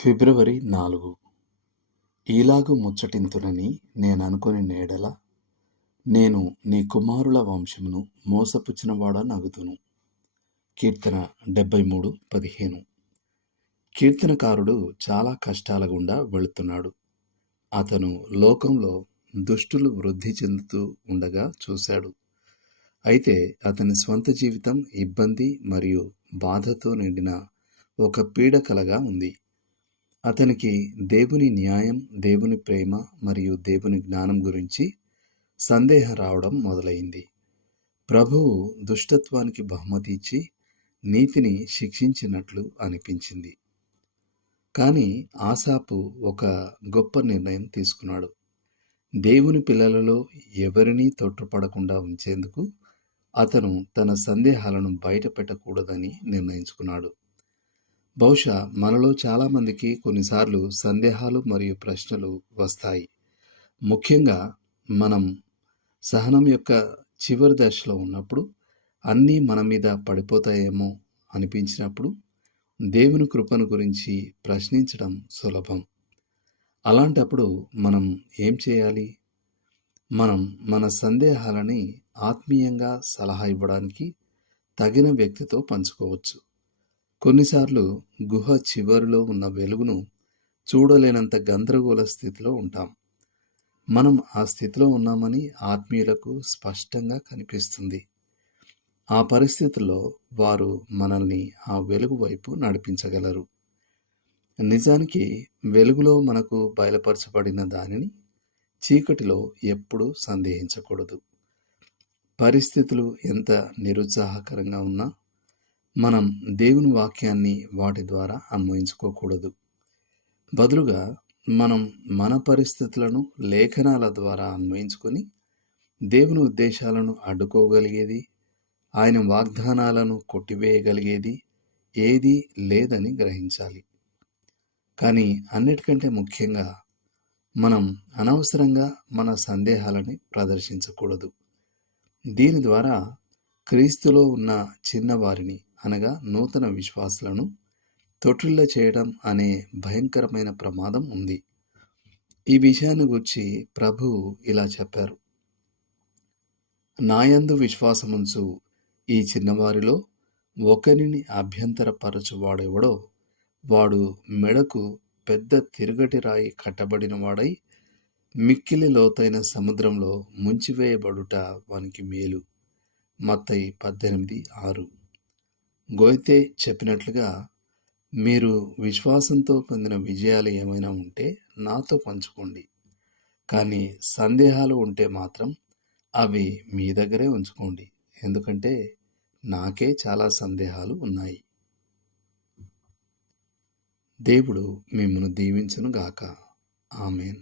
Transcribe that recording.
ఫిబ్రవరి 4. ఈలాగు ముచ్చటింతునని నేననుకొని నేడల నేను నీ కుమారుల వంశమును మోసపుచ్చినవాడనగుదును. కీర్తన 73:15. కీర్తనకారుడు చాలా కష్టాల గుండా వెళుతున్నాడు. అతను లోకంలో దుష్టులు వృద్ధి చెందుతూ ఉండగా చూశాడు. అయితే అతని స్వంత జీవితం ఇబ్బంది మరియు బాధతో నిండిన ఒక పీడకలగా ఉంది. అతనికి దేవుని న్యాయం, దేవుని ప్రేమ మరియు దేవుని జ్ఞానం గురించి సందేహం రావడం మొదలైంది. ప్రభువు దుష్టత్వానికి బహుమతి ఇచ్చి నీతిని శిక్షించినట్లు అనిపించింది. కానీ ఆసాపు ఒక గొప్ప నిర్ణయం తీసుకున్నాడు. దేవుని పిల్లలలో ఎవరినీ తొట్టుపడకుండా ఉంచేందుకు అతను తన సందేహాలను బయట పెట్టకూడదని నిర్ణయించుకున్నాడు. బహుశా మనలో చాలామందికి కొన్నిసార్లు సందేహాలు మరియు ప్రశ్నలు వస్తాయి. ముఖ్యంగా మనం సహనం యొక్క చివరి దశలో ఉన్నప్పుడు, అన్నీ మన మీద పడిపోతాయేమో అనిపించినప్పుడు దేవుని కృపను గురించి ప్రశ్నించడం సులభం. అలాంటప్పుడు మనం ఏం చేయాలి? మనం మన సందేహాలని ఆత్మీయంగా సలహా ఇవ్వడానికి తగిన వ్యక్తితో పంచుకోవచ్చు. కొన్నిసార్లు గుహ చివరిలో ఉన్న వెలుగును చూడలేనంత గందరగోళ స్థితిలో ఉంటాం. మనం ఆ స్థితిలో ఉన్నామని ఆత్మీయులకు స్పష్టంగా కనిపిస్తుంది. ఆ పరిస్థితుల్లో వారు మనల్ని ఆ వెలుగు వైపు నడిపించగలరు. నిజానికి వెలుగులో మనకు బయలుపరచబడిన దానిని చీకటిలో ఎప్పుడూ సందేహించకూడదు. పరిస్థితులు ఎంత నిరుత్సాహకరంగా ఉన్నా మనం దేవుని వాక్యాన్ని వాటి ద్వారా అన్వయించుకోకూడదు. బదులుగా మనం మన పరిస్థితులను లేఖనాల ద్వారా అన్వయించుకొని దేవుని ఉద్దేశాలను అడ్డుకోగలిగేది, ఆయన వాగ్దానాలను కొట్టివేయగలిగేది ఏదీ లేదని గ్రహించాలి. కానీ అన్నిటికంటే ముఖ్యంగా మనం అనవసరంగా మన సందేహాలని ప్రదర్శించకూడదు. దీని ద్వారా క్రీస్తులో ఉన్న చిన్నవారిని అనగా నూతన విశ్వాసులను తొట్టిల్ల చేయడం అనే భయంకరమైన ప్రమాదం ఉంది. ఈ విషయాన్ని గురించి ప్రభువు ఇలా చెప్పారు: నాయందు విశ్వాసముంచు ఈ చిన్నవారిలో ఒకరిని అభ్యంతరపరచువాడెవడో వాడు మెడకు పెద్ద తిరుగటి రాయి కట్టబడిన వాడై మిక్కిలి లోతైన సముద్రంలో ముంచివేయబడుట వానికి మేలు. మత్తయి 18:6. గోయతే చెప్పినట్లుగా మీరు విశ్వాసంతో పొందిన విజయాలు ఏమైనా ఉంటే నాతో పంచుకోండి. కానీ సందేహాలు ఉంటే మాత్రం అవి మీ దగ్గరే ఉంచుకోండి. ఎందుకంటే నాకే చాలా సందేహాలు ఉన్నాయి. దేవుడు మిమ్మును దీవించును గాక. ఆమేన్.